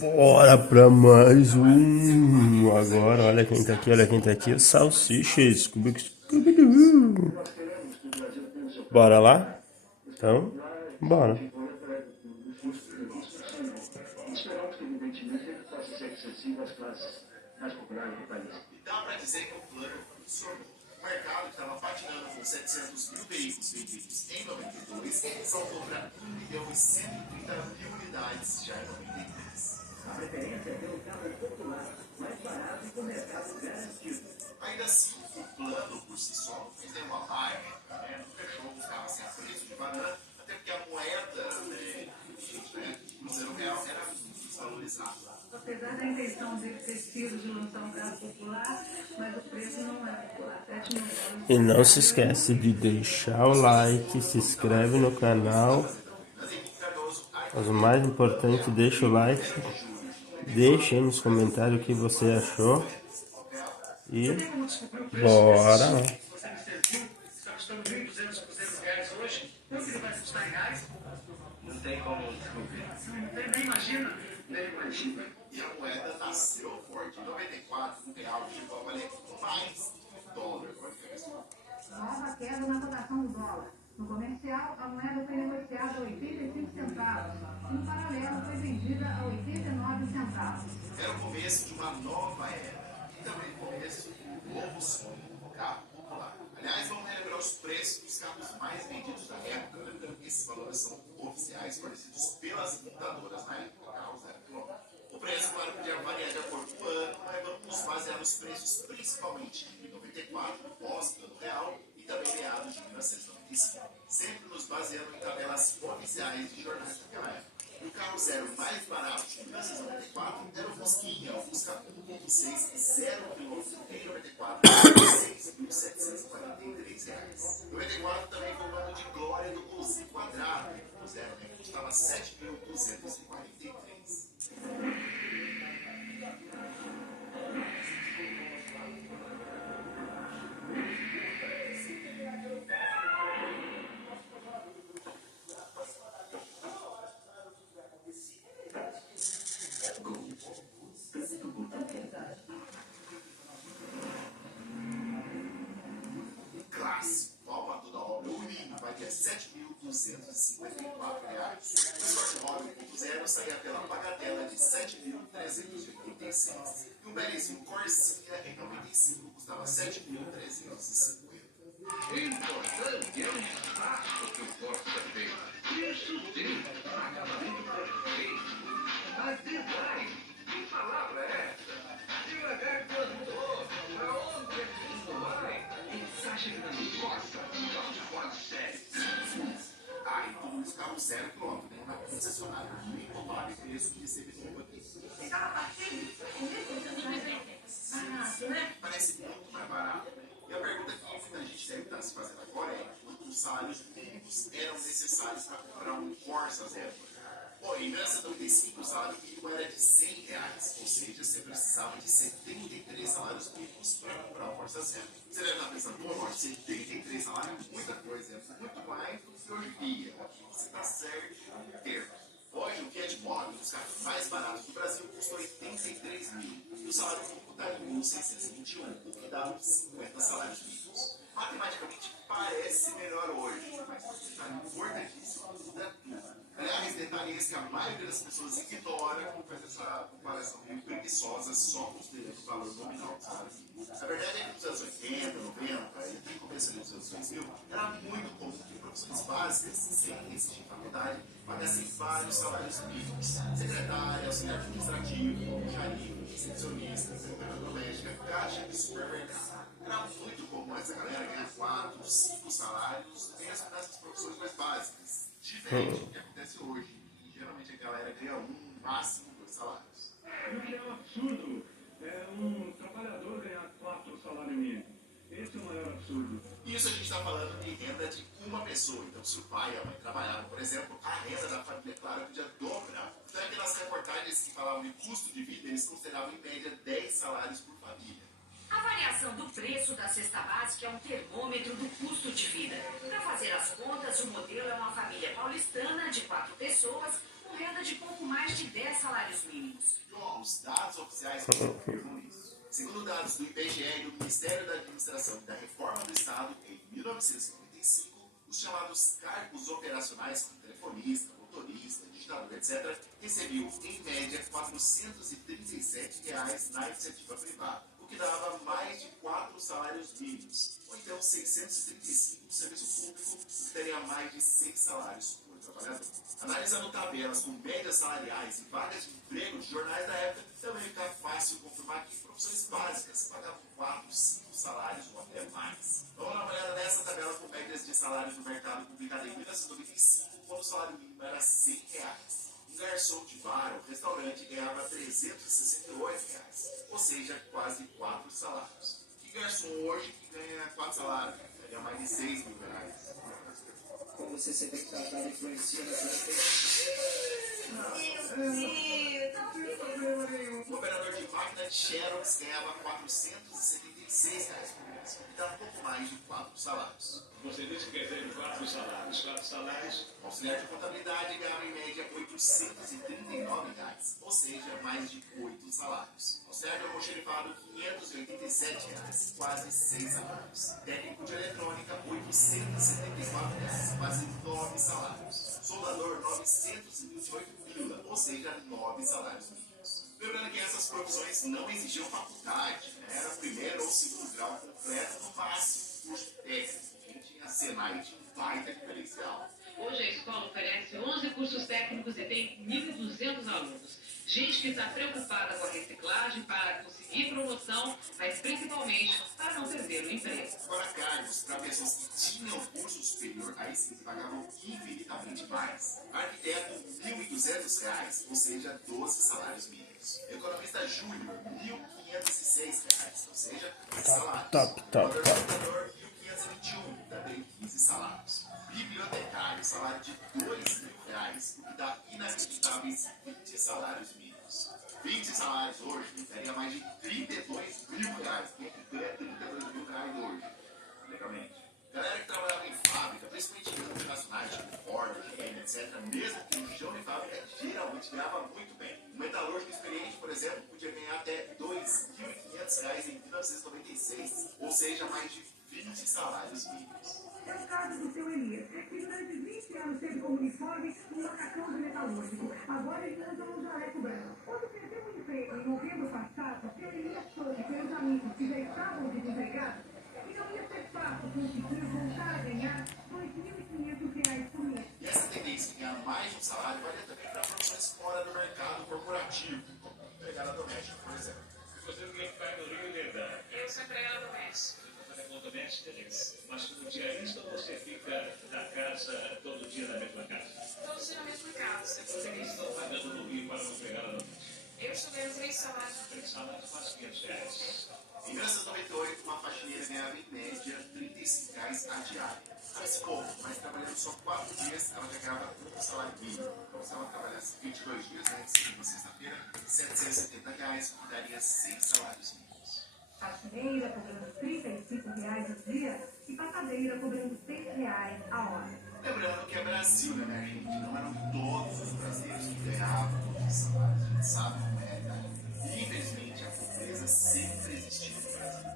Bora pra mais um. Agora, olha quem tá aqui, olha quem tá aqui. Salsicha, Scooby-Doo. Bora lá? Então, bora. Dá para dizer que o plano funcionou. O mercado estava patinando com 700 mil veículos vendidos em 92, saltou para 1.130.000 unidades já em 93. A preferência é pelo carro popular, mais barato e com mercado garantido. Ainda assim, o plano por si só não fez nenhuma live, né? Não fechou os carros sem preço de banana, até porque a moeda, o Cruzeiro Real era muito desvalorizada. Apesar da intenção de ter sido de lançar um carro popular, mas o preço não é popular. E não se esquece de deixar o like, se inscreve no canal. Mas o mais importante, deixa o like, deixa aí nos comentários o que você achou. E bora lá. Está custando R$1.200 hoje. Quanto ele vai custar em reais? Não tem como descobrir. Nem imagina. Nem imagina. E a moeda nasceu forte. Em 94, o real chegou a valer mais que o dólar. Nova queda na cotação do dólar. No comercial, a moeda foi negociada a 85 centavos. No paralelo, foi vendida a 89 centavos. Era o começo de uma nova era. E também o começo de um novo sonho, o carro popular. Aliás, vamos relembrar os preços dos carros mais vendidos da época. Lembrando que esses valores são oficiais, fornecidos pelas montadoras na época. Carros eram quilômetros. O preço, claro, podia variar de acordo com o ano, mas vamos nos basear nos preços principalmente em 94, pós-Plano Real, e também meados de 1995, sempre nos baseando em tabelas oficiais de jornais daquela época. E o carro zero mais barato de 1994 era o Fusquinha, o Fusca 1.6 0 km em 94, R$ 6.743. 94 também foi o ano de glória do Golzinho quadrado, o zero, que custava R$ 7.243. Clássico, palma toda obra, o Uninho vai ter R$ 7.254. O Sport Móvel 1.0 saía pela bagatela de R$ 7.386. E um belíssimo Corsinha em 95 custava R$ 7.350. Importante é o espaço que o Costa fez. Isso sim, acabamento perfeito. Mas design, que palavra é essa? Devagar cantor, pra onde é que isso vai? Mensagem grandiosa, de fora sério. Ah, e tudo isso carro zero quilômetro, né? Na concessionária, nem tomava preço de recebimento aqui. Parece muito mais barato. E a pergunta que muita gente deve estar se fazendo agora é: quantos salários mínimos eram necessários para comprar um Corsa zero? Bom, em 1995 o salário mínimo era de R$100, ou seja, você precisava de 73 salários mínimos para comprar um Corsa zero. Você deve estar pensando, pô, Norte, 73 salários é muita coisa, é muito mais do que hoje em dia. Aqui você está certo em termos. Hoje, o Fiat Mobi, um dos carros mais baratos do Brasil, custou 83 mil. E o salário mínimo está em 1.621, o que dá 50 salários mínimos. Matematicamente parece melhor hoje, mas o detalhe importantíssimo muda tudo. Aliás, detalhe esse que a maioria das pessoas ignora quando faz essa comparação meio preguiçosa só considerando o valor nominal do salário mínimo. A verdade é que nos anos 80, 90 e até começo dos anos 2000, era muito comum que profissões básicas, sem existir faculdade, pagassem vários salários mínimos. Secretária, auxiliar administrativo, xarife, recepcionista, secretária doméstica, caixa de supermercado. Era muito comum essa galera ganhar 4, 5 salários, mesmo nessas profissões mais básicas. Diferente do que acontece hoje. Geralmente a galera ganha um, máximo 2 salários. O que é um absurdo é um trabalhador ganhar 4 salários mínimos. Esse é o maior absurdo. Isso a gente está falando de renda de uma pessoa. Então, se o pai e a mãe trabalhavam, por exemplo, a renda da família, claro, podia dobrar. Então, aquelas reportagens que falavam de custo de vida, eles consideravam em média 10 salários por família. A variação do preço da cesta básica é um termômetro do custo de vida. Para fazer as contas, o modelo é uma família paulistana de 4 pessoas com renda de pouco mais de 10 salários mínimos. os dados oficiais que confirmam isso. Segundo dados do IBGE e do Ministério da Administração e da Reforma do Estado, em 1995, os chamados cargos operacionais, como telefonista, motorista, digitador, etc., recebiam, em média, R$ 437 na iniciativa privada, o que dava mais de 4 salários mínimos, ou então 635 no serviço público, o que daria mais de 6 salários por trabalhador. Analisando tabelas com médias salariais e vagas de emprego de jornais da época, também fica fácil confirmar que profissões básicas pagavam 4, 5 salários ou até mais. Vamos dar uma olhada nessa tabela com médias de salários no mercado publicada em 1995, quando o salário mínimo era R$ 100. Um garçom de bar ou restaurante ganhava R$ 368, ou seja, quase 4 salários. Que garçom hoje que ganha 4 salários? Ganha mais de R$ 6 mil. Como você ser bem tratado influencia na sua vida. O operador de máquina de Xerox ganhava R$ 476 por mês, o que dá pouco mais de 4 salários. Você disse que teve 4 salários. 4 salários? O auxiliar de contabilidade ganhava em média R$ 839, ou seja, mais de 8 salários. O auxiliar de almoxerifado, R$ 587, quase 6 salários. Técnico de eletrônica, R$ 874, quase 9 salários. Soldador, R$ 928, ou seja, 9 salários mínimos. Lembrando que essas profissões não exigiam faculdade, era primeiro ou segundo grau completo, no máximo curso técnico. Senai de um baita diferencial. Hoje a escola oferece 11 cursos técnicos e tem 1.200 alunos. Gente que está preocupada com a reciclagem para conseguir promoção, mas principalmente para não perder o emprego. Agora, cargos para pessoas que tinham curso superior, aí sim pagavam infinitamente mais. Arquiteto, R$ 1.200, ou seja, 12 salários mínimos. Economista júnior, R$ 1.506, ou seja, salários. Top. Computador, R$ 1.521, também 15 salários. Bibliotecário, salário de R$ 2.000, o que dá inacreditáveis 20 salários mínimos. 20 salários hoje daria mais de R$ 32 mil. Quem ganha R$ 32 mil hoje? Legalmente. Galera que trabalhava em fábrica, principalmente em multinacionais, tipo Ford, GM, etc., mesmo que no chão de fábrica, geralmente ganhava muito bem. Um metalúrgico experiente, por exemplo, podia ganhar até R$ 2.500 em 1996, ou seja, mais de 20 salários mínimos. É o caso do seu Elias, que durante 20 anos teve como uniforme um macacão de metalúrgico. Agora ele usa um jaleco branco. Quando perdeu o emprego em novembro passado, Elias soube pelos amigos que já estavam desempregados que não ia ser fácil conseguir voltar a ganhar R$ 2.500 por mês. E essa tendência de ganhar mais de um salário valia também para profissões fora do mercado corporativo, como empregada doméstica, por exemplo. Você não quer ficar no Rio de Janeiro? Eu sou empregada doméstica. Doméstica, mas como diarista você fica na casa todo dia na mesma casa? Todos na mesma casa. Você estão pagando no Rio para não pegar a noite? Eu estou ganhando 3 salários. 3 salários, quase R$ 500. Em 1998, uma faxineira ganhava em média R$ 35 a diária. Parece pouco, mas trabalhando só 4 dias, ela já ganhava um salário mínimo. Então, se ela trabalhasse 22 dias, né, de segunda a sexta-feira, R$ 770, o que daria 6 salários mínimos. Faxineira cobrando R$ 35 o dia e passadeira cobrando R$ 6 a hora. Lembrando que é Brasil, né, minha gente? Não eram todos os brasileiros que ganhavam esses salários. A gente sabe como é a realidade. Infelizmente, a pobreza sempre existiu no Brasil,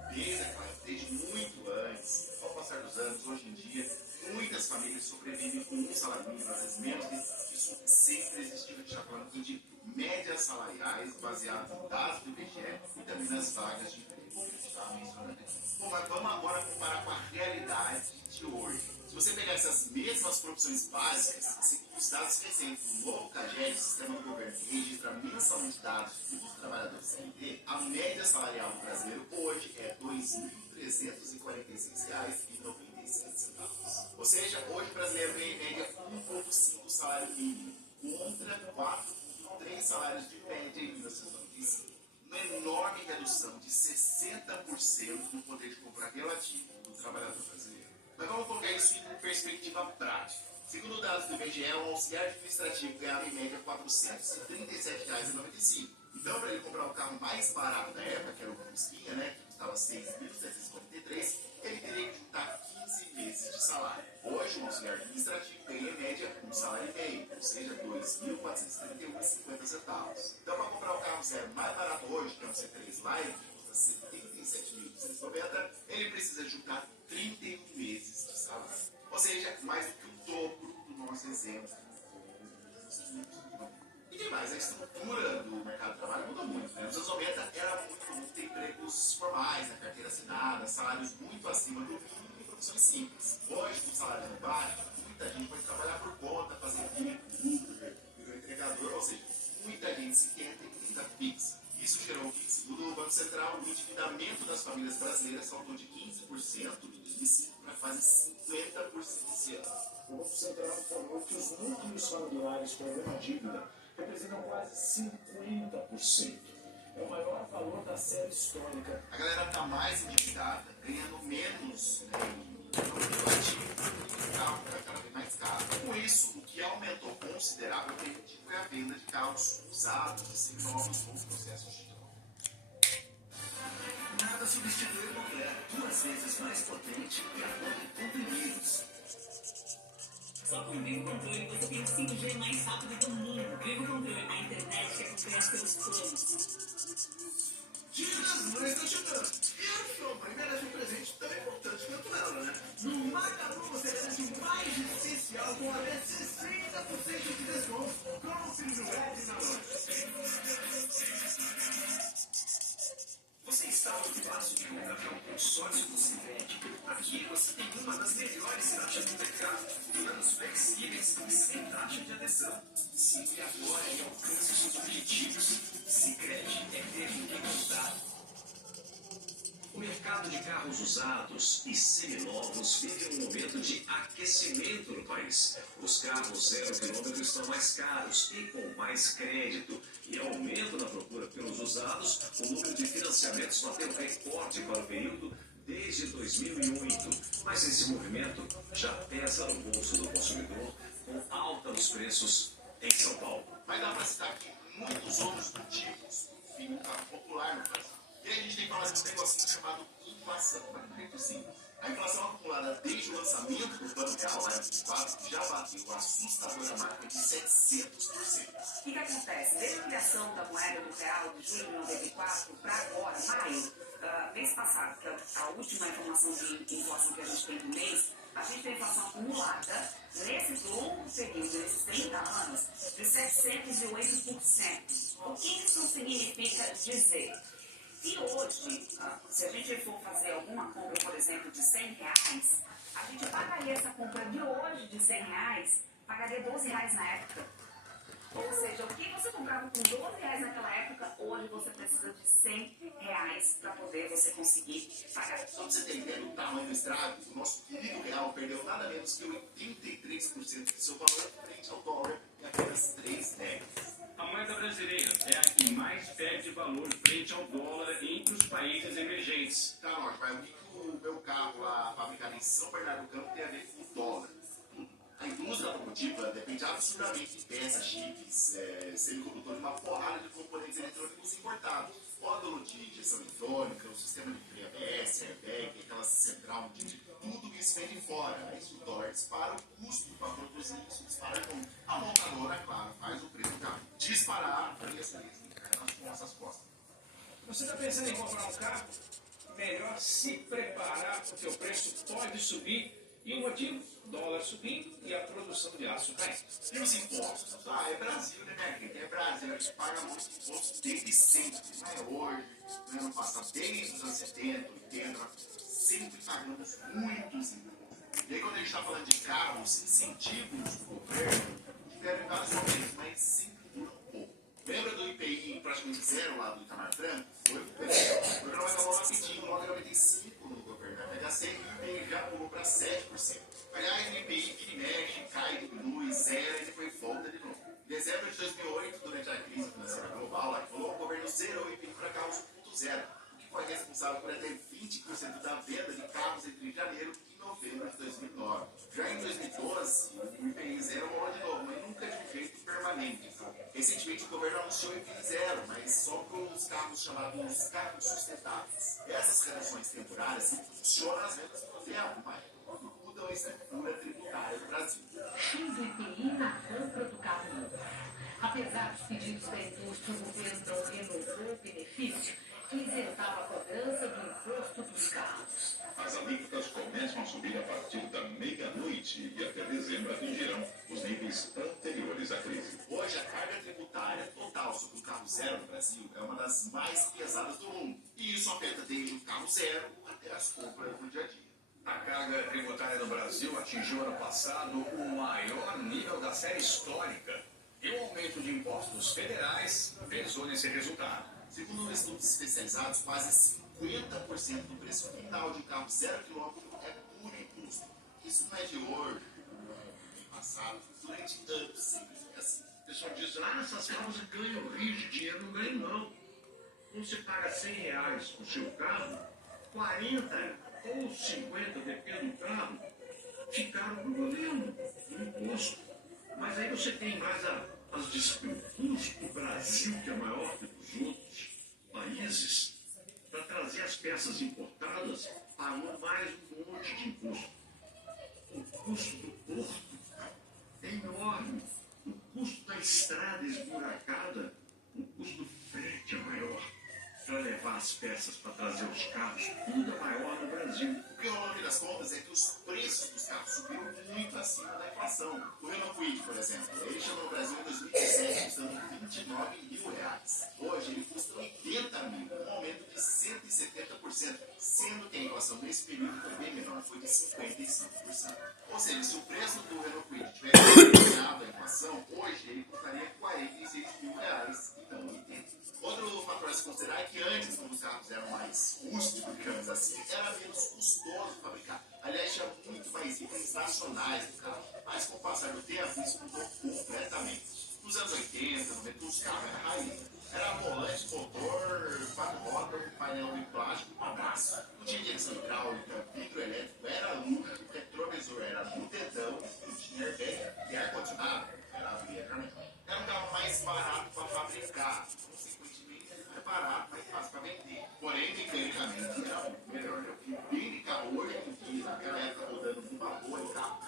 desde muito antes. Ao passar dos anos, hoje em dia, muitas famílias sobrevivem com um salário mínimo, às vezes menos, que isso sempre existiu. A gente está falando aqui de médias salariais baseadas em dados do IBGE e também nas vagas de emprego que a gente estava mencionando aqui. Bom, mas vamos agora comparar com a realidade de hoje. Se você pegar essas mesmas profissões básicas, segundo os dados recentes do novo CAGED, Sistema do Governo, que registra mensalmente dados dos trabalhadores CLT, a média salarial do brasileiro hoje é R$ 2.346,97. Ou seja, hoje o brasileiro ganha em média 1,5 salário mínimo, contra 4,3 salários de média em 1995. Uma enorme redução de 60% no poder de compra relativo do trabalhador brasileiro. Mas vamos colocar isso em perspectiva prática. Segundo dados do IBGE, um auxiliar administrativo ganhava em média R$ 437,95. Então, para ele comprar o carro mais barato da época, que era o Fusquinha, né, que custava R$ 6.743, ele teria que juntar 15 meses de salário. Hoje, um auxiliar administrativo ganha em média um salário e meio, ou seja, R$ 2.431,50. Então, para comprar o carro zero mais C3 Live, custa 77.290, ele precisa juntar 31 meses de salário. Ou seja, mais do que o dobro do nosso exemplo. E demais, a estrutura do mercado de trabalho mudou muito. Nos anos 90 era muito comum ter empregos formais, na carteira assinada, salários muito acima do mínimo e profissões simples. Hoje, com salário baixo, muita gente vai trabalhar por conta, fazer entregador, ou seja, muita gente se tenta em renda fixa. Isso gerou que, segundo o Banco Central, o endividamento das famílias brasileiras saltou de 15% em 2005 para quase 50% esse ano. O Banco Central informou que os núcleos familiares com alguma dívida representam quase 50%. É o maior valor da série histórica. A galera está mais endividada, ganhando menos em o carro está cada vez mais caro. Com isso, o que aumentou consideravelmente foi a venda de carros usados e seminovos com processo digital. Nada substitui uma mulher 2 vezes mais potente e a cor de comprimidos. Só com o Vivo Controle você tem o 5G mais rápido do mundo. Vivo Controle, a internet que cresce pelos planos. Dia das Mães está chegando. E a sua mãe merece um presente tão importante quanto ela, né? No Magalu você merece o mais especial com até 60% de desconto. Compre no web na loja. Você está no passo de contratar um consórcio do Civete. Aqui você tem uma das melhores taxas do mercado, planos flexíveis e sem taxa de adesão. Siga agora e alcance seus objetivos. Sicredi é ter em quem contar. O mercado de carros usados e seminovos vive um momento de aquecimento no país. Os carros 0 km estão mais caros e com mais crédito. E aumento na procura pelos usados, o número de financiamentos bateu recorde para o período desde 2008. Mas esse movimento já pesa no bolso do consumidor, com alta nos preços em São Paulo. Mas dá para citar aqui muitos outros motivos do fim do carro popular no Brasil. E aí a gente tem que falar de um negocinho chamado inflação. Mas não é possível. A inflação acumulada desde o lançamento do Plano Real, lá em 2004, já bateu a assustadora marca de 700%. O que acontece? Desde a criação da moeda do real de julho de 94 para agora, maio, mês passado, que é a última informação de inflação que a gente tem do mês, a gente tem inflação acumulada, nesse longo período, nesses 30 anos, de 708%. O que isso significa dizer? E hoje, se a gente for fazer alguma compra, por exemplo, de R$100, a gente pagaria essa compra de hoje de R$100, pagaria R$12 na época. Ou seja, o que você comprava com R$12 naquela época, hoje você precisa de R$100 para poder você conseguir pagar. Só para você ter ideia do tamanho do estrago, o nosso querido real perdeu nada menos que 83% do seu valor frente ao dólar em apenas 3 décadas. A moeda brasileira é a que mais perde valor frente ao dólar entre os países emergentes. Tá, Norte, mas o que o meu carro lá, fabricado em São Bernardo do Campo, tem a ver com o dólar? A indústria automotiva depende absurdamente de peças, chips, semicondutores, uma porrada de componentes eletrônicos importados. Módulo de injeção eletrônica, o sistema de freio ABS, airbag, aquela central, tudo isso vem de fora. Aí o dólar dispara o custo para produzir isso, dispara como a montadora, claro, faz o preço do carro disparar e essa nas nossas costas. Você está pensando em comprar um carro? Melhor se preparar, porque o preço pode subir. E o motivo? Dólar subindo e a produção de aço caindo. E os impostos? Ah, é Brasil, né, minha querida? É Brasil, a gente paga muitos impostos desde sempre. Não é hoje, não é no passado, desde os anos 70, 80, sempre pagamos muitos impostos. E aí, quando a gente está falando de carros, incentivos do governo tiveram em vários momentos, mas sempre duram pouco. Lembra do IPI praticamente zero lá do Itamar Franco? Foi o programa acabou rapidinho, logo em 95 no governo da FHC, e o IPI já pulou para 7%. Aliás, o IPI vira e mexe, cai, diminui, zero, e depois volta de novo. Em dezembro de 2008, durante a crise financeira global, lá que falou, o governo zerou o IPI para carros 1.0, o que foi responsável por até 20% da venda de carros entre janeiro e novembro de 2009. Já em 2012, o IPI zero rolou de novo, mas nunca de um jeito permanente. Recentemente, o governo anunciou o IPI zero, mas só para os carros chamados carros sustentáveis. Essas reduções temporárias funcionam às vendas do tempo, mas mudam a estrutura tributária do Brasil. Fim do IPI na compra do carro novo. Apesar dos pedidos da indústria, o governo não renovou o benefício carro zero no Brasil é uma das mais pesadas do mundo. E isso afeta desde o carro zero até as compras do dia a dia. A carga tributária no Brasil atingiu ano passado o maior nível da série histórica. E o aumento de impostos federais pesou nesse resultado. Segundo estudos especializados, quase 50% do preço final de um carro 0 km é por imposto. Isso não é de hoje, não é passado, durante anos sempre foi assim. O pessoal diz, essas causas ganham rios de dinheiro, não ganham não. Quando você paga R$100 por seu carro, 40 ou 50, depende do carro, ficaram para o governo, no imposto. Mas aí você tem mais as despesas. O custo do Brasil, que é maior que dos outros países, para trazer as peças importadas, pagou mais um monte de imposto. O custo do porto é enorme. O custo da estrada esburacada, o custo do frete é maior. Para levar as peças, para trazer os carros, tudo é maior no Brasil. O que rolou das contas é que os preços dos carros subiram muito acima da inflação. O Renault Kwid, por exemplo, ele chegou no Brasil em 2017 custando R$29 mil. Hoje ele custa 80 mil, um aumento de 170%, sendo que a inflação nesse período foi bem menor, foi de 55%. Ou seja, se o preço do Renault Kwid tivesse acompanhado a inflação, hoje ele custaria R$46 mil e não 80. Outro fator a se considerar é que antes, quando os carros eram mais rústicos, digamos assim, era menos custoso fabricar. Aliás, tinha muito mais itens nacionais do carro. Mas com o passar do tempo, isso mudou completamente. Nos anos 80, 90, os carros eram raiz. Era volante, motor, quatro rodas, painel de plástico, um abraço. Não tinha direção hidráulica, vidro elétrico, era luxo, retrovisor era no dedão, não tinha airbag e ar-condicionado, era abrir. Era um carro mais barato para fabricar. Barato, mais fácil para vender. Porém, mecanicamente, era muito melhor. Eu vi de carro hoje em dia, naquela época rodando uma boa de carro,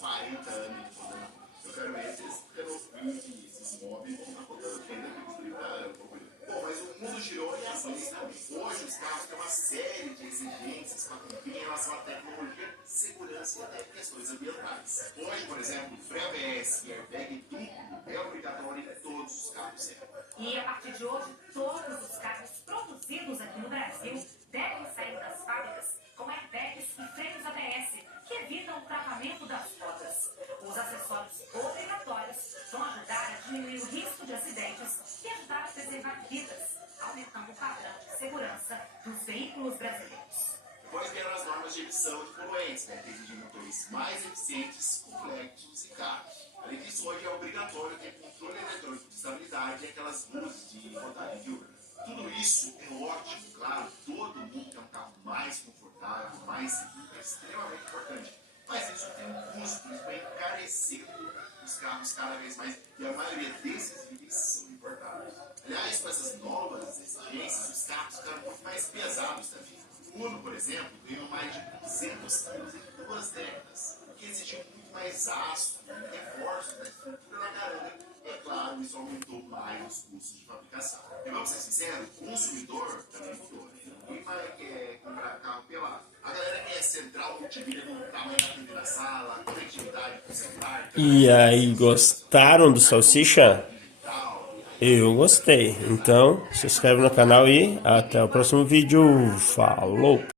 40 anos rodando. Eu quero ver esses Renault Kwid, esses móveis, vão estar rodando ainda com 30 anos. Bom, mas o mundo girou e as leis também. Hoje, os carros têm uma série de exigências para cumprir em relação à tecnologia, segurança e até questões ambientais. Hoje, por exemplo, freio ABS e airbag duplo é obrigatório em todos os carros zero. E a partir de hoje, todos os carros produzidos aqui no Brasil devem sair das fábricas com airbags e freios ABS, que evitam o travamento das rodas. Os acessórios obrigatórios vão ajudar a diminuir o risco de acidentes e ajudar a preservar vidas, aumentando o padrão de segurança dos veículos brasileiros. Depois vieram as normas de emissão de poluentes, que exigem motores mais eficientes, complexos e caros. Além disso, hoje é obrigatório ter controle eletrônico de estabilidade e aquelas luzes de rodagem diurna. Tudo isso é ótimo, claro, todo mundo quer um carro mais confortável, mais seguro, é extremamente importante. Mas isso tem um custo, isso vai encarecendo os carros cada vez mais, e a maioria desses itens são importados. Aliás, com essas novas exigências, os carros ficaram muito mais pesados também. O Uno, por exemplo, ganhou mais de 200 quilos em 2 décadas, o que exigiu muito mais aço, reforço da estrutura na caranga. É claro, isso aumentou mais os custos de fabricação. E vamos ser sinceros, o consumidor também mudou. Ninguém vai querer comprar carro pelado. A galera quer central multimídia no tamanho da TV da sala, conectividade com o celular. E aí, gostaram do Salsicha? Eu gostei. Então, se inscreve no canal e até o próximo vídeo. Falou!